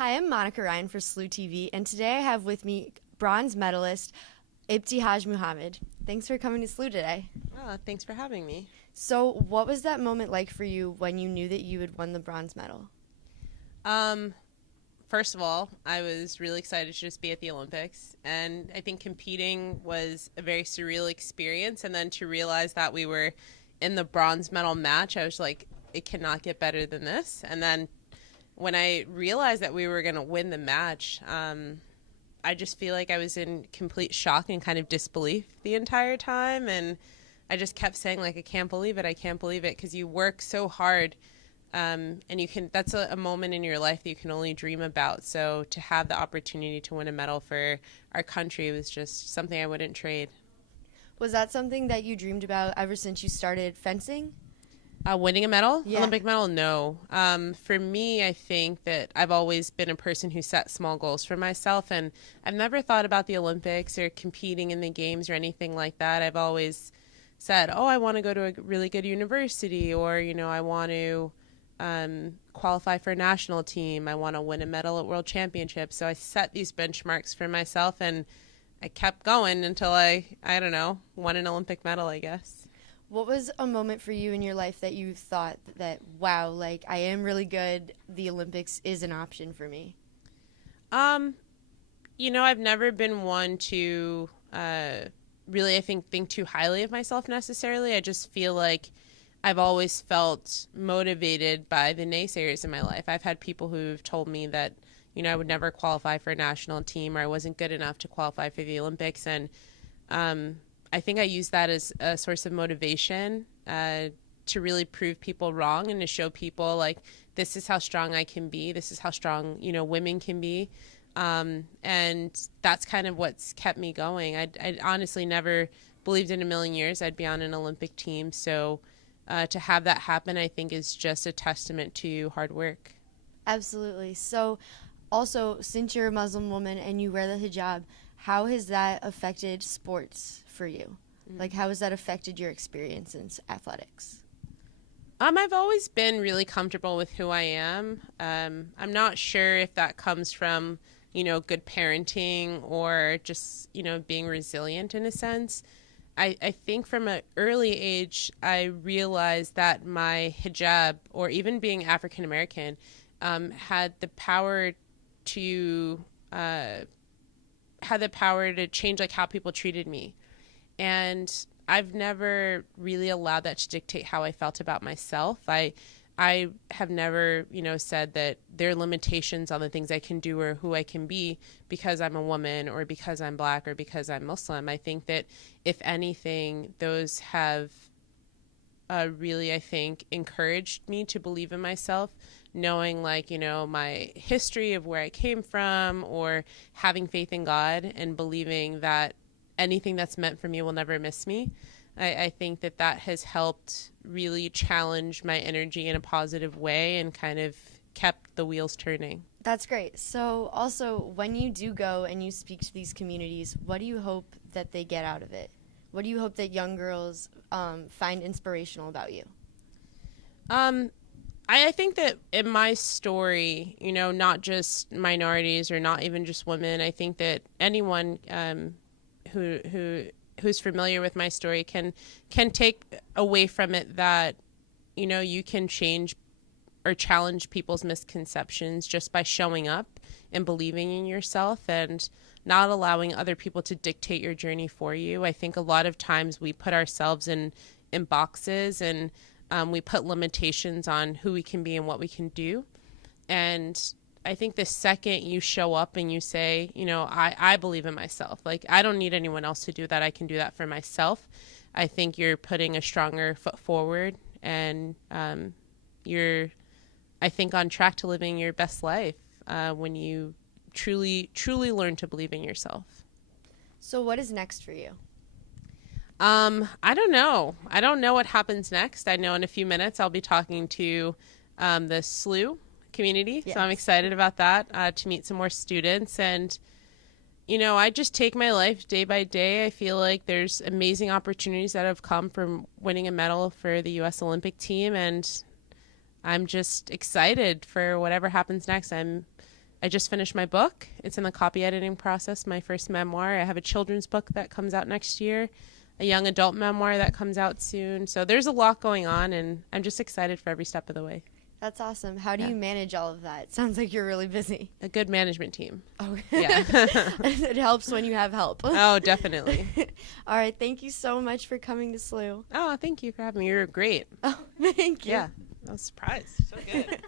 Hi, I'm Monica Ryan for SLU-TV, and today I have with me bronze medalist Ibtihaj Muhammad. Thanks for coming to SLU today. Thanks for having me. So, what was that moment like for you when you knew that you had won the bronze medal? Um, First of all, I was really excited to just be at the Olympics, and I think competing was a very surreal experience. And then to realize that we were in the bronze medal match, I was like, it cannot get better than this. And then when I realized that we were going to win the match, I just feel like I was in complete shock and kind of disbelief the entire time. And I just kept saying, like, I can't believe it. I can't believe it. Because you work so hard. And that's a moment in your life that you can only dream about. So to have the opportunity to win a medal for our country was just something I wouldn't trade. Was that something that you dreamed about ever since you started fencing? Winning a medal? Yeah. Olympic medal? No. For me, I think that I've always been a person who set small goals for myself, and I've never thought about the Olympics or competing in the games or anything like that. I've always said, I want to go to a really good university, or, I want to qualify for a national team. I want to win a medal at world championships. So I set these benchmarks for myself, and I kept going until I don't know, won an Olympic medal, I guess. What was a moment for you in your life that you thought that, wow, like, I am really good, the Olympics is an option for me? I've never been one to really, I think too highly of myself necessarily. I just feel like I've always felt motivated by the naysayers in my life. I've had people who've told me that, I would never qualify for a national team, or I wasn't good enough to qualify for the Olympics. And I think I use that as a source of motivation to really prove people wrong and to show people, like, this is how strong I can be. This is how strong, women can be. And that's kind of what's kept me going. I honestly never believed in a million years I'd be on an Olympic team. So to have that happen, I think, is just a testament to hard work. Absolutely. So, also, since you're a Muslim woman and you wear the hijab, how has that affected sports for you? Like, how has that affected your experience in athletics? I've always been really comfortable with who I am. I'm not sure if that comes from, good parenting or just, being resilient in a sense. I think from an early age, I realized that my hijab, or even being African American, had the power to change, like, how people treated me. And I've never really allowed that to dictate how I felt about myself. I have never, said that there are limitations on the things I can do or who I can be because I'm a woman or because I'm Black or because I'm Muslim. I think that, if anything, those have really, I think, encouraged me to believe in myself, knowing, like, my history of where I came from, or having faith in God and believing that anything that's meant for me will never miss me. I think that has helped really challenge my energy in a positive way and kind of kept the wheels turning. That's great. So also, when you do go and you speak to these communities, what do you hope that they get out of it? What do you hope that young girls find inspirational about you? I think that in my story, not just minorities or not even just women, I think that anyone who's familiar with my story can take away from it that, you can change or challenge people's misconceptions just by showing up and believing in yourself and not allowing other people to dictate your journey for you. I think a lot of times we put ourselves in boxes, and we put limitations on who we can be and what we can do. And I think the second you show up and you say, I believe in myself, like, I don't need anyone else to do that, I can do that for myself, I think you're putting a stronger foot forward, and you're, I think, on track to living your best life when you truly learn to believe in yourself. So what is next for you? I don't know. I don't know what happens next. I know in a few minutes I'll be talking to the SLU community. Yes. So I'm excited about that, to meet some more students. And, I just take my life day by day. I feel like there's amazing opportunities that have come from winning a medal for the U.S. Olympic team. And I'm just excited for whatever happens next. I'm I just finished my book. It's in the copy editing process, my first memoir. I have a children's book that comes out next year, a young adult memoir that comes out soon. So there's a lot going on, and I'm just excited for every step of the way. That's awesome. How do you manage all of that? Sounds like you're really busy. A good management team. Oh, yeah. It helps when you have help. Oh, definitely. All right. Thank you so much for coming to SLU. Oh, thank you for having me. You're great. Oh, thank you. Yeah. I was surprised. So good.